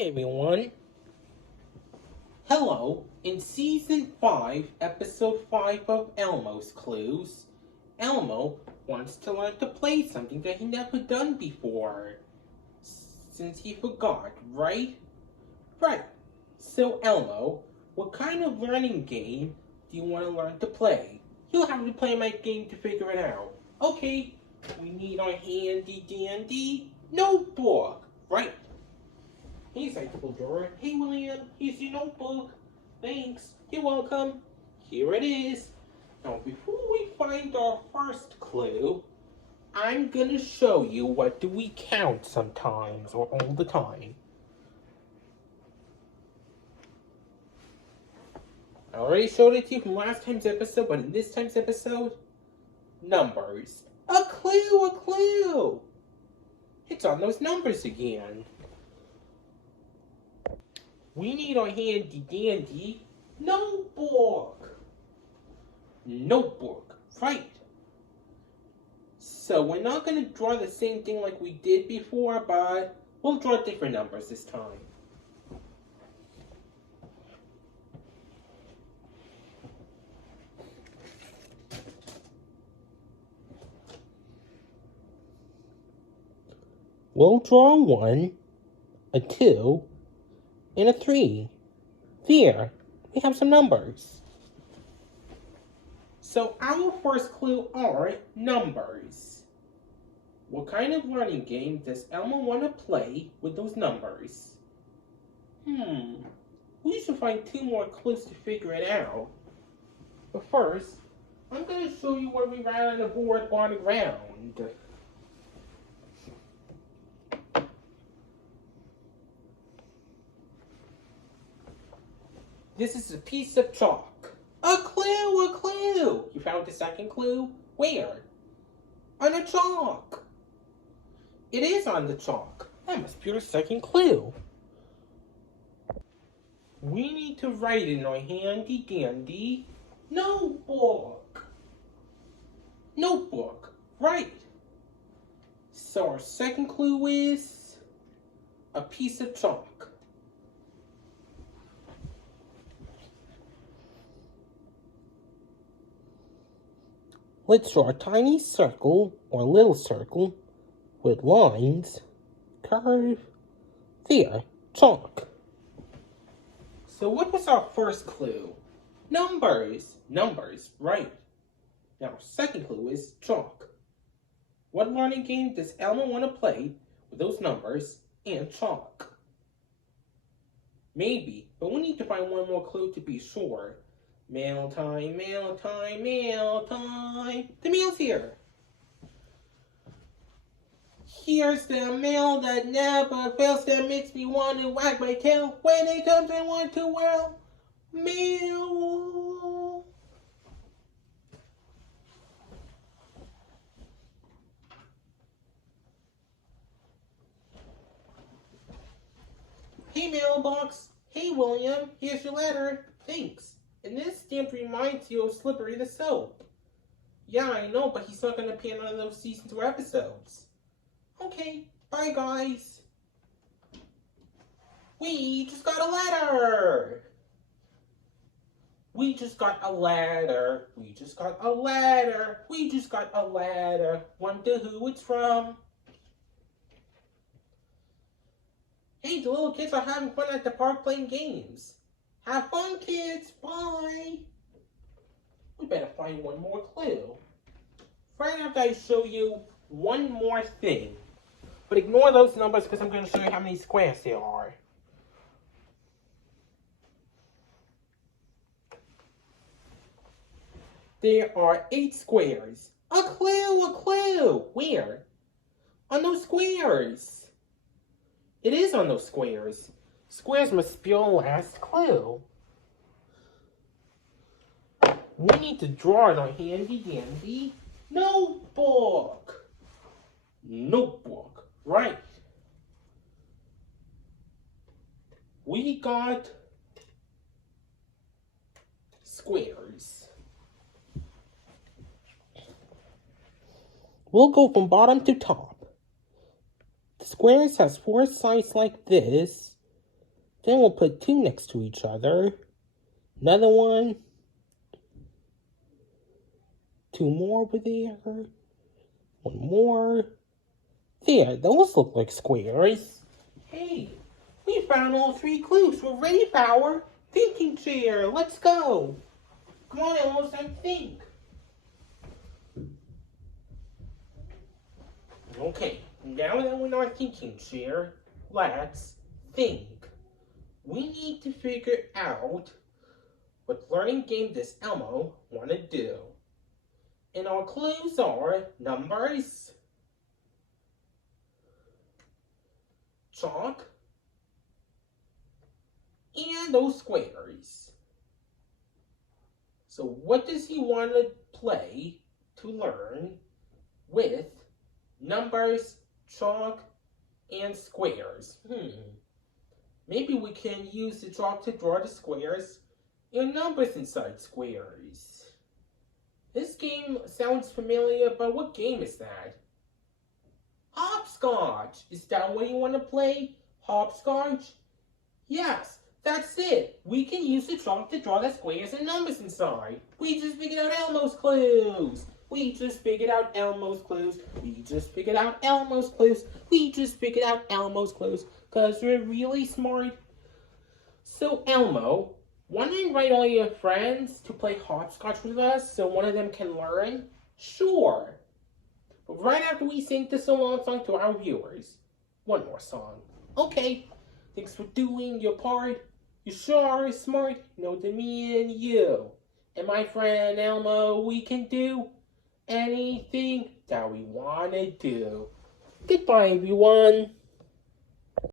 Hey everyone! Hello! In Season 5, Episode 5 of Elmo's Clues, Elmo wants to learn to play something that he never done before. Since he forgot, right? Right. So Elmo, what kind of learning game do you want to learn to play? You'll have to play my game to figure it out. Okay, we need our handy dandy notebook, right? He's like, hey William, here's your notebook. Thanks, you're welcome. Here it is. Now before we find our first clue, I'm gonna show you what do we count sometimes or all the time. I already showed it to you from last time's episode, but in this time's episode, numbers. A clue, a clue! It's on those numbers again. We need our handy dandy notebook. Notebook, right. So we're not going to draw the same thing like we did before, but we'll draw different numbers this time. We'll draw 1, a 2, and a 3. There, we have some numbers. So our first clue are numbers. What kind of learning game does Elmo want to play with those numbers? We should find 2 more clues to figure it out. But first, I'm going to show you what we write on the board on the ground. This is a piece of chalk. A clue, a clue! You found the second clue? Where? On the chalk. It is on the chalk. That must be our second clue. We need to write in our handy dandy notebook. Notebook, right. So our second clue is a piece of chalk. Let's draw a tiny circle or little circle with lines, curve, there, chalk. So what was our first clue? Numbers. Numbers, right. Now our second clue is chalk. What learning game does Elmo want to play with those numbers and chalk? Maybe, but we need to find one more clue to be sure. Mail time, mail time, mail time. The mail's here. Here's the mail that never fails, that makes me want to wag my tail when it comes and want to whirl. Mail. Hey mailbox. Hey William, here's your letter. Thanks. And this stamp reminds you of Slippery the soap. Yeah, I know, but he's not going to appear in none of those season 2 episodes. Okay, bye guys. We just got a letter. We just got a letter. We just got a letter. We just got a letter. Wonder who it's from. Hey, the little kids are having fun at the park playing games. Have fun, kids. Bye. We better find one more clue. Right after I show you one more thing. But ignore those numbers because I'm going to show you how many squares there are. There are 8 squares. A clue, a clue. Where? On those squares. It is on those squares. Squares must be our last clue. We need to draw it on handy dandy notebook. Notebook, right. We got squares. We'll go from bottom to top. The squares has 4 sides like this, Then we'll put two next to each other. Another one. Two more over there. One more. There, those look like squares. Hey, we found all three clues. We're ready for our thinking chair. Let's go. Come on, Elmo, time to think. Okay, now that we're in our thinking chair, let's think. We need to figure out what learning game does Elmo want to do. And our clues are numbers, chalk, and those squares. So what does he want to play to learn with numbers, chalk, and squares? Maybe we can use the chalk to draw the squares and numbers inside squares. This game sounds familiar, but what game is that? Hopscotch! Is that what you want to play? Hopscotch? Yes, that's it. We can use the chalk to draw the squares and numbers inside. We just figured out Elmo's clues. We just figured out Elmo's clues. We just figured out Elmo's clues. We just figured out Elmo's clues. Because we're really smart. So Elmo, want to invite all your friends to play hopscotch with us so one of them can learn? Sure. But right after we sing this along song to our viewers. One more song. Okay. Thanks for doing your part. You sure are smart. You know that me and you and my friend Elmo, we can do anything that we want to do. Goodbye, everyone.